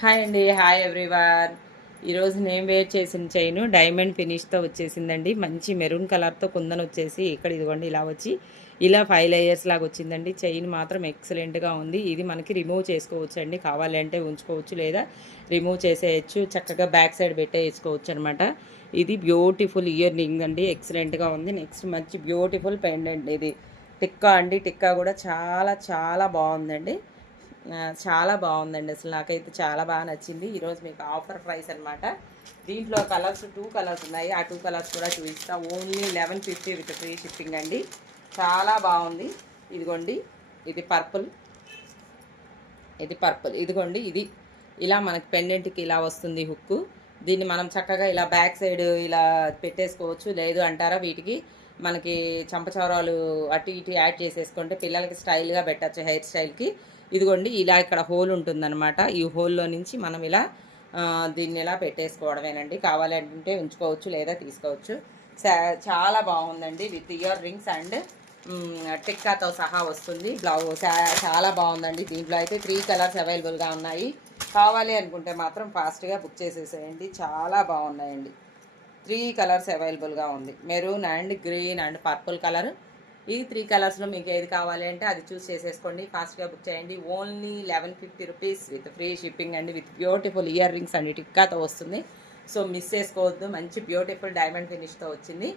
Hi అండి. Hi everyone. ఈరోజు నేను వేర్ చేసిన చైను డైమండ్ ఫినిష్తో వచ్చేసిందండి. మంచి మెరూన్ కలర్తో కుందన్ వచ్చేసి ఇక్కడ ఇదిగోండి ఇలా వచ్చి ఇలా 5 లేయర్స్ లాగా వచ్చిందండి. చైన్ మాత్రం ఎక్సలెంట్గా ఉంది. ఇది మనకి రిమూవ్ చేసుకోవచ్చు అండి. కావాలంటే ఉంచుకోవచ్చు లేదా రిమూవ్ చేసేయచ్చు. చక్కగా బ్యాక్ సైడ్ పెట్టేసుకోవచ్చు అనమాట. ఇది బ్యూటిఫుల్ ఇయర్ రింగ్ అండి. ఎక్సలెంట్గా ఉంది. నెక్స్ట్ మంచి బ్యూటిఫుల్ పెండెంట్ ఇది టిక్కా అండి. టిక్కా కూడా చాలా చాలా బాగుందండి. చాలా బాగుందండి. అసలు నాకైతే చాలా బాగా నచ్చింది. ఈరోజు మీకు ఆఫర్ ప్రైస్ అనమాట. దీంట్లో కలర్స్ 2 కలర్స్ ఉన్నాయి. ఆ 2 కలర్స్ కూడా చూపిస్తా. ఓన్లీ 1150 విత్ ఫ్రీ షిప్పింగ్ అండి. చాలా బాగుంది. ఇదిగోండి ఇది పర్పుల్, ఇదిగోండి ఇది ఇలా మనకి పెండెంట్కి ఇలా వస్తుంది హుక్కు. దీన్ని మనం చక్కగా ఇలా బ్యాక్ సైడ్ ఇలా పెట్టేసుకోవచ్చు. లేదు అంటారా వీటికి మనకి చంపచౌరాలు అటు ఇటు యాడ్ చేసేసుకుంటే పిల్లలకి స్టైల్గా పెట్టచ్చు హెయిర్ స్టైల్కి. ఇదిగోండి ఇలా ఇక్కడ హోల్ ఉంటుందన్నమాట. ఈ హోల్లో నుంచి మనం ఇలా దీన్ని ఇలా పెట్టేసుకోవడమేనండి. కావాలంటే ఉంచుకోవచ్చు లేదా తీసుకోవచ్చు. చాలా బాగుందండి. విత్ ఇయర్ రింగ్స్ అండ్ టిక్కాతో సహా వస్తుంది. బ్లౌజ్ చాలా బాగుందండి. దీంట్లో అయితే 3 కలర్స్ అవైలబుల్గా ఉన్నాయి. కావాలి అనుకుంటే మాత్రం ఫాస్ట్గా బుక్ చేసేసేయండి. చాలా బాగున్నాయండి. 3 కలర్స్ అవైలబుల్గా ఉంది. Maroon and green and purple colour. ఈ 3 కలర్స్లో మీకు ఏది కావాలి అంటే అది చూస్ చేసేసుకోండి. ఫాస్ట్గా బుక్ చేయండి. Only 1150 rupees with free shipping అండి. With beautiful earrings and టిక్కాతో వస్తుంది. సో మిస్ చేసుకోవద్దు. మంచి బ్యూటిఫుల్ డైమండ్ ఫినిష్తో వచ్చింది.